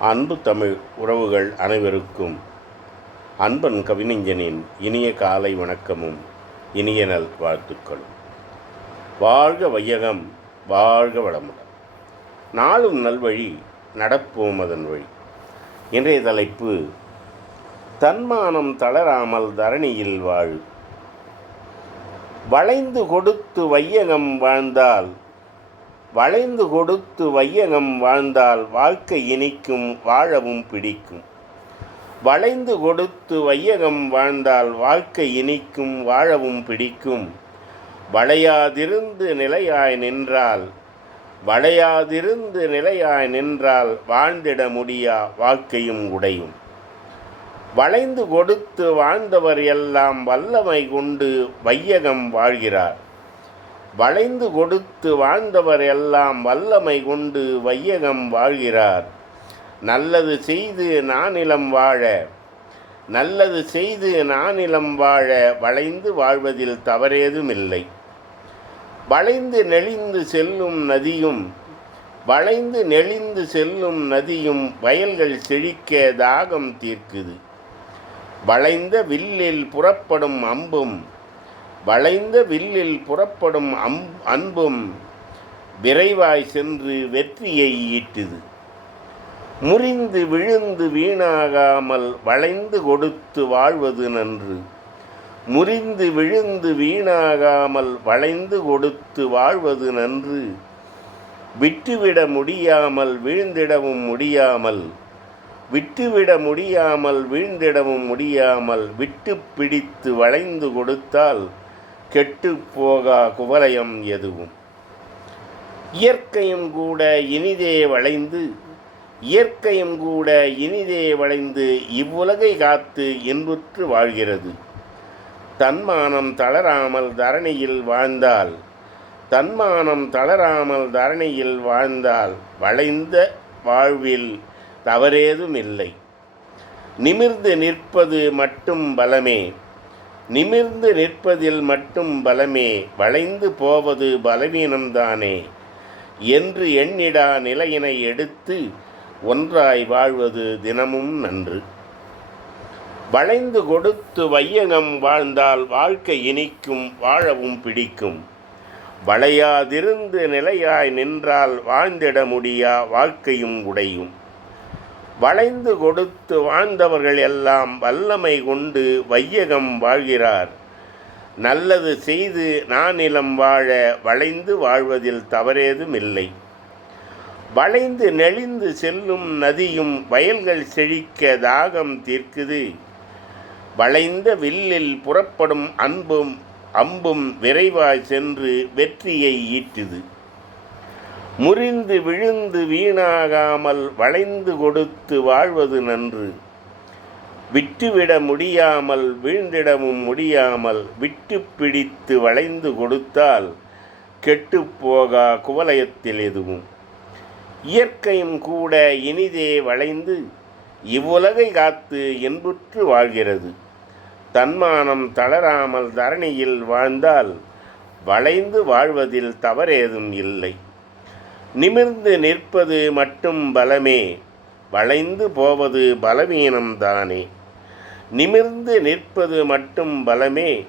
அன்பு தமிழ் உறவுகள் அனைவருக்கும் அன்பன் கவிஞனின் இனிய காலை வணக்கமும் இனிய நல் வாழ்த்துக்களும். வாழ்க வையகம் வாழ்க வளமுடன். நாளும் நல்வழி நடப்போம் அதன் வழி. இன்றைய தலைப்பு தன்மானம் தளராமல் தரணியில் வாழு. வளைந்து கொடுத்து வையகம் வாழ்ந்தால் வளைந்து கொடுத்து வையகம் வாழ்ந்தால் வாழ்க்கை இனிக்கும் வாழவும் பிடிக்கும். வளைந்து கொடுத்து வையகம் வாழ்ந்தால் வாழ்க்கை இனிக்கும் வாழவும் பிடிக்கும். வளையாதிருந்து நிலையாய் நின்றால் வளையாதிருந்து நிலையாய் நின்றால் வாழ்ந்திட முடியா வாழ்க்கையும் உடையும். வளைந்து கொடுத்து வாழ்ந்தவர் எல்லாம் வல்லமை கொண்டு வையகம் வாழ்கிறார். வளைந்து கொடுத்து வாழ்ந்தவர் எல்லாம் வல்லமை கொண்டு வையகம் வாழ்கிறார். நல்லது செய்து நானிலம் வாழ நல்லது செய்து நானிலம் வாழ வளைந்து வாழ்வதில் தவறேதுமில்லை. வளைந்து நெளிந்து செல்லும் நதியும் வளைந்து நெளிந்து செல்லும் நதியும் வயல்கள் செழிக்க தாகம் தீர்க்குது. வளைந்த வில்லில் புறப்படும் அம்பும் வளைந்த வில்லில் புறப்படும் அம் அன்பும் விரைவாய் சென்று வெற்றியை ஈட்டுது. முறிந்து விழுந்து வீணாகாமல் வளைந்து கொடுத்து வாழ்வது நன்று. முறிந்து விழுந்து வீணாகாமல் வளைந்து கொடுத்து வாழ்வது நன்று. விட்டுவிட முடியாமல் வீழ்ந்திடவும் முடியாமல் விட்டுவிட முடியாமல் வீழ்ந்திடவும் முடியாமல் விட்டு பிடித்து வளைந்து கொடுத்தால் கெட்டு போகா குவலயம் எதுவும். இயற்கையும் கூட இனிதே வளைந்து இயற்கையும் கூட இனிதே வளைந்து இவ்வுலகை காத்து இன்புற்று வாழ்கிறது. தன்மானம் தளராமல் தரணியில் வாழ்ந்தால் தன்மானம் தளராமல் தரணியில் வாழ்ந்தால் வளைந்த வாழ்வில் தவறேதும் இல்லை நிமிர்ந்து நிற்பது மட்டும் பலமே நிமிர்ந்து நிற்பதில் மட்டும் பலமே வளைந்து போவது பலவீனம்தானே? என்று எண்ணிடா நிலையினை எடுத்து ஒன்றாய் வாழ்வது தினமும் நன்று. வளைந்து கொடுத்து வையகம் வாழ்ந்தால் வாழ்க்கை இனிக்கும் வாழவும் பிடிக்கும். வளையாதிருந்து நிலையாய் நின்றால் வாழ்ந்திட முடியா வாழ்க்கையும் உடையும். வளைந்து கொடுத்து வாழ்ந்தவர்கள் எல்லாம் வல்லமை கொண்டு வையகம் வாழ்கிறார். நல்லது செய்து நானிலம் வாழ வளைந்து வாழ்வதில் தவறேதும் இல்லை. வளைந்து நெளிந்து செல்லும் நதியும் வயல்கள் செழிக்க தாகம் தீர்க்குது. வளைந்த வில்லில் புறப்படும் அன்பும் அம்பும் விரைவாய் சென்று வெற்றியை ஈட்டுது. முறிந்து விழுந்து வீணாகாமல் வளைந்து கொடுத்து வாழ்வது நன்று. விட்டுவிட முடியாமல் வீழ்ந்திடவும் முடியாமல் விட்டு பிடித்து வளைந்து கொடுத்தால் கெட்டுப்போகா குவலயத்தில் எதுவும். இயற்கையும் கூட இனிதே வளைந்து இவ்வுலகை காத்து என்புற்று வாழ்கிறது. தன்மானம் தளராமல் தரணியில் வாழ்ந்தால் வளைந்து வாழ்வதில் தவறேதும் இல்லை. நிமிர்ந்து நிற்பது மட்டும் பலமே வளைந்து போவது பலவீனம்தானே நிமிர்ந்து நிற்பது மட்டும் பலமே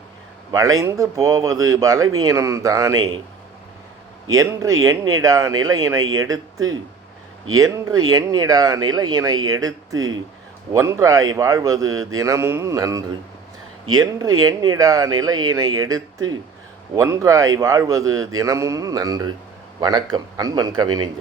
வளைந்து போவது பலவீனம்தானே என்று எண்ணிடா நிலையினை எடுத்து என்று எண்ணிடா நிலையினை எடுத்து ஒன்றாய் வாழ்வது தினமும் நன்று. என்று எண்ணிடா நிலையினை எடுத்து ஒன்றாய் வாழ்வது தினமும் நன்று. வணக்கம் அன்பன் கவிஞன்